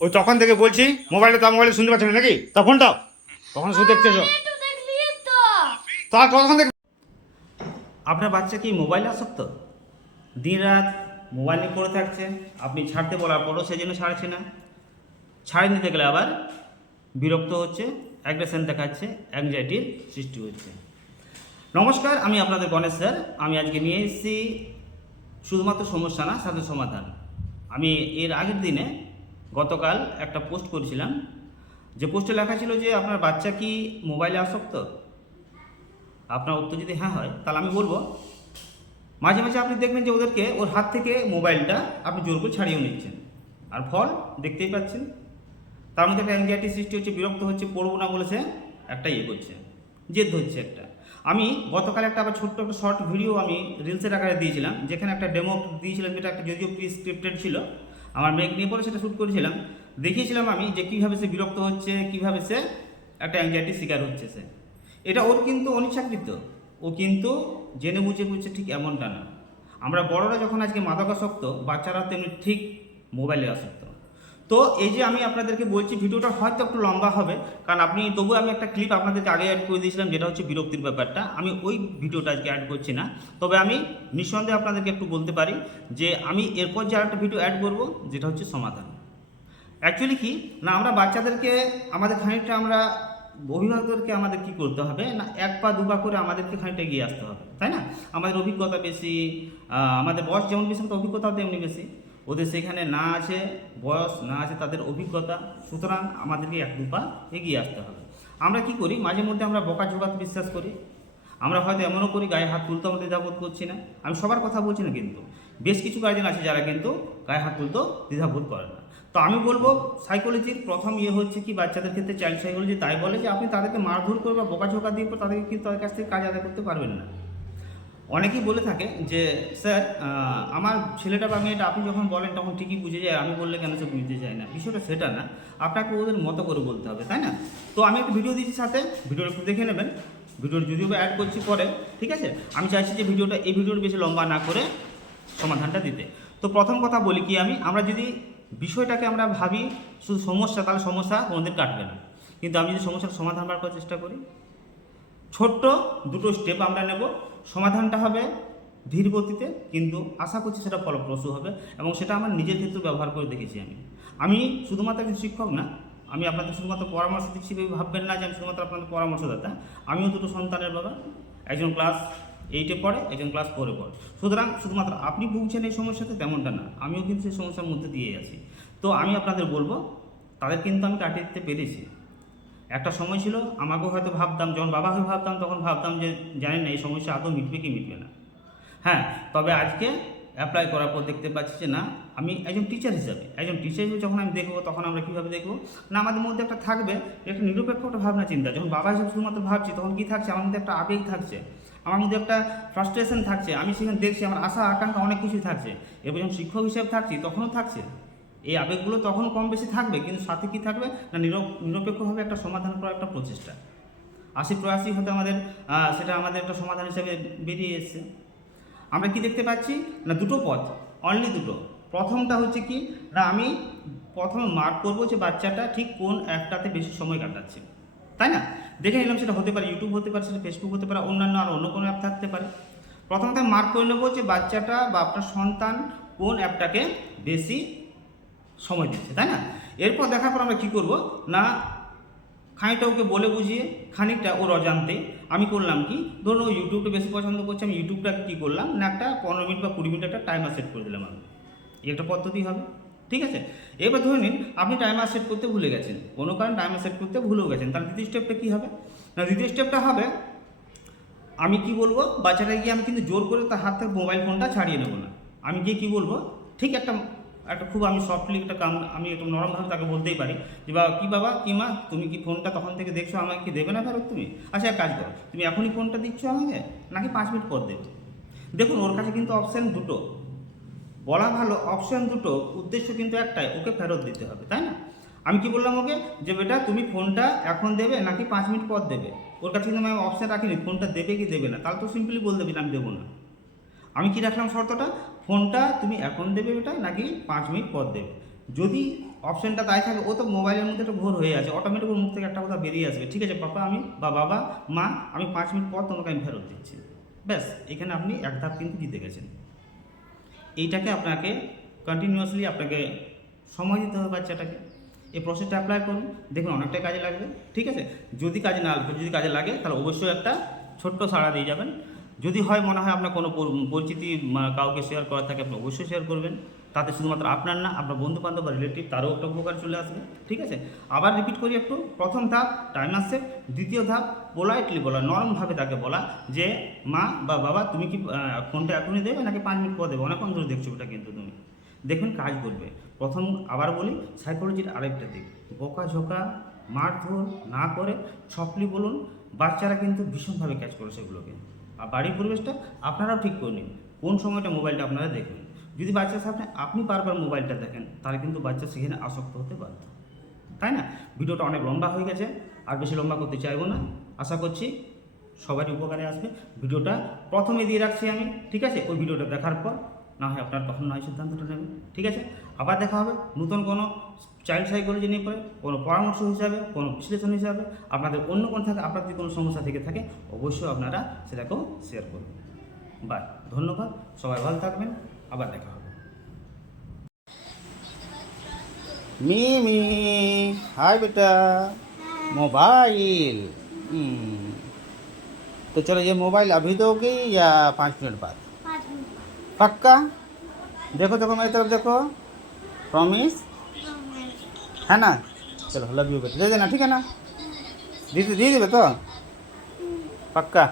ওই তখন থেকে বলছি মোবাইলে তো মোবাইলে শুনতে পাচ্ছ না নাকি তখনটাও তখন শুধু দেখতেছ তো আর কখন দেখ। আপনার বাচ্চা কি মোবাইলে আসক্ত? দিন রাত মোবাইল নিয়ে পড়ে থাকছে, আপনি ছাড়তে বলার পরও সেই জন্য ছাড়ছে না। ছাড়ে নিতে গেলে আবার বিরক্ত হচ্ছে, অ্যাগ্রেশন দেখাচ্ছে, অ্যাংজাইটির সৃষ্টি হচ্ছে। নমস্কার, আমি আপনাদের গণেশ স্যার। আমি আজকে নিয়ে এসেছি শুধুমাত্র সমস্যা না, সাথে সমাধান। আমি এর আগের দিনে গতকাল একটা পোস্ট করেছিলাম, যে পোস্টে লেখা ছিল যে আপনার বাচ্চা কি মোবাইলে আসক্ত। আপনার উত্তর যদি হ্যাঁ হয়, তাহলে আমি বলবো মাঝে মাঝে আপনি দেখবেন যে ওদেরকে ওর হাত থেকে মোবাইলটা আপনি জোর করে ছাড়িয়েও নিচ্ছেন, আর ফল দেখতেই পাচ্ছেন। তার মধ্যে একটা অ্যাংজাইটি সৃষ্টি হচ্ছে, বিরক্ত হচ্ছে, পড়বো না বলেছে একটা করছে, জেদ হচ্ছে একটা। আমি গতকাল একটা আবার ছোট্ট একটা শর্ট ভিডিও আমি রিলসের আকারে দিয়েছিলাম, যেখানে একটা ডেমো দিয়েছিলাম, যেটা একটা যদিও প্রি স্ক্রিপ্টেড ছিল, আমার মেঘ নিয়ে পরে সেটা শ্যুট করেছিলাম। দেখিয়েছিলাম আমি যে কীভাবে সে বিরক্ত হচ্ছে, কীভাবে সে একটা অ্যাংজাইটির শিকার হচ্ছে। সে এটা ওর কিন্তু অনিচ্ছাকৃত, ও কিন্তু জেনে বুঝে বুঝছে, ঠিক এমনটা না। আমরা বড়রা যখন আজকে মাদকাসক্ত, বাচ্চারা তেমনি ঠিক মোবাইলে আসক্ত। তো এই যে আমি আপনাদেরকে বলছি, ভিডিওটা হয়তো একটু লম্বা হবে, কারণ আপনি তবুও আমি একটা ক্লিপ আপনাদেরকে আগে অ্যাড করে দিয়েছিলাম, যেটা হচ্ছে বিরক্তির ব্যাপারটা। আমি ওই ভিডিওটা আজকে অ্যাড করছি না, তবে আমি নিঃসন্দেহে আপনাদেরকে একটু বলতে পারি যে আমি এরপর যে আরেকটা ভিডিও অ্যাড করব, যেটা হচ্ছে সমাধান। অ্যাকচুয়ালি কি না, আমরা বাচ্চাদেরকে আমাদের খানিকটা আমরা অভিভাবকদেরকে আমাদের কি করতে হবে না, এক পা দু পা করে আমাদেরকে খানিকটা এগিয়ে আসতে হবে, তাই না? আমাদের অভিজ্ঞতা বেশি, আমাদের বয়স যেমন বেশি, আমাদের অভিজ্ঞতাও তেমনি বেশি। ওদের সেখানে না আছে বয়স, না আছে তাদের অভিজ্ঞতা, সুতরাং আমাদেরকে এক দু পা এগিয়ে আসতে হবে। আমরা কি করি, মাঝে মধ্যে আমরা বকাঝকাতে বিশ্বাস করি। আমরা হয়তো এমনও করি, গায়ে হাত তুলতে আমাদের দ্বিধাবোধ করছি না। আমি সবার কথা বলছি না, কিন্তু বেশ কিছু গার্জেন আছে যারা কিন্তু গায়ে হাত তুলতেও দ্বিধাবোধ করে না। তো আমি বলবো সাইকোলজির প্রথম হচ্ছে কি, বাচ্চাদের ক্ষেত্রে চাইল্ড সাইকোলজি তাই বলে যে আপনি তাদেরকে মারধর করে বা বকাঝকা দিয়ে তাদেরকে কিন্তু তাদের কাছ থেকে কাজ আদায় করতে পারবেন না। অনেকেই বলে থাকে যে স্যার আমার ছেলেটা বা মেয়েটা আপনি যখন বলেন তখন ঠিকই বুঝে যায়, আমি বললে কেন সে বুঝতে চায় না। বিষয়টা সেটা না, আপনাকে ওদের মতো করে বলতে হবে, তাই না? তো আমি একটা ভিডিও দিচ্ছি, সাথে ভিডিওটা একটু দেখে নেবেন। ভিডিওর যদিও অ্যাড করছি পরে, ঠিক আছে? আমি চাইছি যে ভিডিওটা এই ভিডিওর বেশি লম্বা না করে সমাধানটা দিতে। তো প্রথম কথা বলি কি, আমরা যদি বিষয়টাকে আমরা ভাবি শুধু সমস্যা, তাহলে সমস্যা কোনোদিন কাটবে না। কিন্তু আমি যদি সমস্যার সমাধান বার করার চেষ্টা করি, ছোট্ট দুটো স্টেপ আমরা নেব, সমাধানটা হবে ধীর গতিতে, কিন্তু আশা করছি সেটা ফলপ্রসূ হবে। এবং সেটা আমার নিজের ক্ষেত্রে ব্যবহার করে দেখেছি। আমি শুধুমাত্র একজন শিক্ষক না, আমি আপনাদের শুধুমাত্র পরামর্শ দিচ্ছি ভেবে ভাববেন না যে আমি শুধুমাত্র আপনাদের পরামর্শদাতা। আমিও দুটো সন্তানের বাবা, একজন ক্লাস 8-এ পড়ে, একজন ক্লাস 4-এ পড়ে। সুতরাং শুধুমাত্র আপনি ভুগছেন এই সমস্যাতে তেমনটা না, আমিও কিন্তু সেই সমস্যার মধ্যে দিয়ে আছি। তো আমি আপনাদের বলবো, তাদের কিন্তু আমি কাটিয়ে দিতে পেরেছি। একটা সময় ছিল আমাকেও হয়তো ভাবতাম, যখন বাবা হয়ে ভাবতাম, তখন ভাবতাম যে জানি না এই সমস্যা আদৌ মিটবে কি মিটবে না। হ্যাঁ, তবে আজকে অ্যাপ্লাই করার পর দেখতে পাচ্ছি যে না, আমি একজন টিচার হিসাবে যখন আমি দেখবো, তখন আমরা কীভাবে দেখবো না, আমাদের মধ্যে একটা থাকবে একটা নিরপেক্ষ একটা ভাবনা চিন্তা। যখন বাবা হিসাবে শুধুমাত্র ভাবছি, তখন কী থাকছে, আমার মধ্যে একটা আবেগ থাকছে, আমার মধ্যে একটা ফ্রাস্ট্রেশন থাকছে, আমি সেখানে দেখছি আমার আশা আকাঙ্ক্ষা অনেক কিছুই থাকছে। এবার যখন শিক্ষক হিসেবে থাকছি, তখনও থাকছে এই আবেগগুলো, তখনও কম বেশি থাকবে, কিন্তু সাথে কী থাকবে না, নিরপেক্ষভাবে একটা সমাধান করার একটা প্রচেষ্টা। 80-85 হতে আমাদের সেটা আমাদের একটা সমাধান হিসেবে বেরিয়ে এসছে। আমরা কি দেখতে পাচ্ছি না, দুটো পথ, অনলি দুটো। প্রথমটা হচ্ছে কি না, আমি প্রথমে মার্ক করবো যে বাচ্চাটা ঠিক কোন অ্যাপটাতে বেশি সময় কাটাচ্ছে, তাই না? দেখে নিলাম, সেটা হতে পারে ইউটিউব, হতে পারে সেটা ফেসবুক, হতে পারে অন্যান্য আর অন্য কোনো অ্যাপ থাকতে পারে। প্রথমত মার্ক করে নেবো যে বাচ্চাটা বা আপনার সন্তান কোন অ্যাপটাকে বেশি সময় দিচ্ছে, তাই না? এরপর দেখার পর আমরা কী করবো না, খানিকটা ওকে বলে বুঝিয়ে, খানিকটা ওর অজান্তে আমি করলাম কি, ধরুন ও ইউটিউবটা বেশি পছন্দ করছে, আমি ইউটিউবটা কী করলাম না, একটা 15 মিনিট বা 20 মিনিট একটা টাইমার সেট করে দিলাম। আমি এই একটা পদ্ধতি হবে, ঠিক আছে? এবার ধরে নিন আপনি টাইমার সেট করতে ভুলে গেছেন, কোনো কারণে টাইমার সেট করতে ভুলেও গেছেন, তার দ্বিতীয় স্টেপটা কী হবে না, দ্বিতীয় স্টেপটা হবে আমি কি বলবো, বাচ্চাটা গিয়ে আমি কিন্তু জোর করে তার হাত থেকে মোবাইল ফোনটা ছাড়িয়ে নেবো না। আমি গিয়ে কী বলবো, ঠিক একটা একটা খুব আমি সফটলি একটা কাম, আমি একটু নরমভাবে তাকে বলতেই পারি যে বাবা, কী বাবা, কী মা, তুমি কি ফোনটা তখন থেকে দেখছো, আমাকে কি দেবে না ফেরত তুমি? আচ্ছা এক কাজ করো, তুমি এখনই ফোনটা দিচ্ছ আমাকে, নাকি 5 মিনিট পর দেবে? দেখুন ওর কাছে কিন্তু অপশান দুটো, বলা ভালো অপশান দুটো, উদ্দেশ্য কিন্তু একটাই, ওকে ফেরত দিতে হবে, তাই না? আমি কি বললাম ওকে যে বেটা তুমি ফোনটা এখন দেবে নাকি 5 মিনিট পর দেবে? ওর কাছে কিন্তু আমি অপশান রাখিনি ফোনটা দেবে কি দেবে না, তাহলে তো সিম্পলি বলে দেবে না আমি দেবো না। আমি কি রাখলাম শর্তটা, ফোনটা তুমি এখন দেবে বেটা নাকি 5 মিনিট পর দেবে। যদি অপশনটা তাই থাকবে, ও তো মোবাইলের মধ্যে একটা ঘোর হয়ে আছে, অটোমেটিক ওর মুখ থেকে একটা কথা বেরিয়ে আসবে, ঠিক আছে পাপা আমি বা বাবা মা আমি 5 মিনিট পর তোমাকে আমি ফেরত দিচ্ছি। ব্যাস, এখানে আপনি এক ধাপ কিন্তু জিতে গেছেন। এইটাকে আপনাকে কন্টিনিউয়াসলি আপনাকে সময় দিতে হবে বাচ্চাটাকে। এই প্রসেসটা অ্যাপ্লাই করুন, দেখুন অনেকটাই কাজে লাগবে, ঠিক আছে। যদি কাজে লাগে তাহলে অবশ্যই একটা ছোট্ট সাড়া দিয়ে যাবেন। যদি হয় মনে হয় আপনার কোনো পরিচিতি কাউকে শেয়ার করার থাকে, আপনি অবশ্যই শেয়ার করবেন। তাতে শুধুমাত্র আপনার না, আপনার বন্ধু বান্ধব বা রিলেটিভ তারও একটা উপকার চলে আসবে, ঠিক আছে। আবার রিপিট করি একটু, প্রথম ধাপ টাইমার সেট, দ্বিতীয় ধাপ পোলাইটলি বলা, নরমভাবে তাকে বলা যে মা বা বাবা তুমি কি ফোনটা এখনই দেবে নাকি 5 মিনিট পর দেবে, অনেকক্ষণ ধরে দেখছো ওটা কিন্তু তুমি দেখুন কাজ করবে। প্রথম আবার বলি সাইকোলজির আরেকটা দিক, বকাঝোকা মারধর না করে সফটলি বলুন, বাচ্চারা কিন্তু ভীষণভাবে ক্যাচ করে সেগুলোকে। আর বাড়ির পরিবেশটা আপনারাও ঠিক করে নিন, কোন সময়টা মোবাইলটা আপনারা দেখবেন। যদি বাচ্চার সামনে আপনি বারবার মোবাইলটা দেখেন তাহলে কিন্তু বাচ্চা সেখানে আসক্ত হতে বাধ্য, তাই না। ভিডিওটা অনেক লম্বা হয়ে গেছে, আর বেশি লম্বা করতে চাইবো না। আশা করছি সবারই উপকারে আসবে। ভিডিওটা প্রথমে দিয়ে রাখছি আমি, ঠিক আছে। ওই ভিডিওটা দেখার পর না হয় আপনার তখন নয় সিদ্ধান্তটা নেবেন, ঠিক আছে। আবার দেখা হবে নতুন কোনো চাইল্ড সাইকোলজি নিয়ে পরে, কোনো পরামর্শ হিসাবে, কোনো বিশ্লেষণ হিসাবে। আপনাদের অন্য কোনো থাকে, আপনার যদি কোনো সমস্যা থেকে থাকে অবশ্যই আপনারা সেটাকেও শেয়ার করবেন। বাই, ধন্যবাদ, সবাই ভালো থাকবেন, আবার দেখা হবে। মিমি हाय बेटा, मोबाइल। तो चलो ये मोबाइल अभी दोगे या 5 मिनट बाद? 5 मिनट बाद। पक्का? देखो देखो मेरी तरफ देखो, प्रॉमिस है ना। चलो लव यू बेटा, दे देना, ठीक है ना। दे देबे तो पक्का।